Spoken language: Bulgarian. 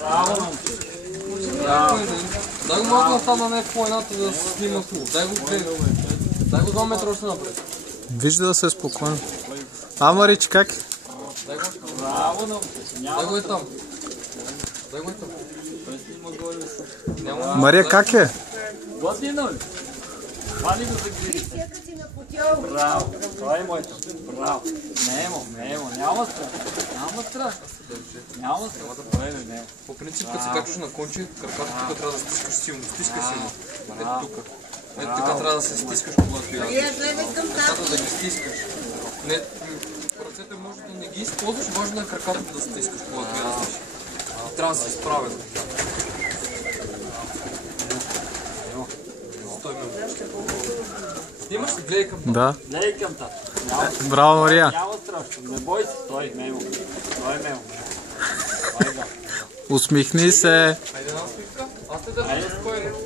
Браво, момче. Дай го малко настана не в планината да се снима хубаво. Дай го гледай. Дай го 2 метра още напред. Вижда да се е спокойно. Марич, как? Дай го. Браво, момче. Дай го е там. Дай го е там. Мария, как е? Готино ли? Хвали го за грижите. Браво. Това е моето. Браво. Немо. Няма страх. Няма страх. Няма страх. Не. По принцип, като се качваш на конче, краката тук трябва да стискаш силно. Стискай силно. Ето тук. Ето така трябва да се стискаш, когато ядеш. Краката да ги стискаш. Ръцете може да не ги използваш, важно е краката да стискаш, когато ядеш. Трябва да се изправя. Стой ме. Снимаш ли? Гледай към това. Да. Гледай към това. Браво, Мария. Няма страшно. Не бой се. Стой, Мемо. Усмихни се. Айде една усмивка. Аз те държа спокойно.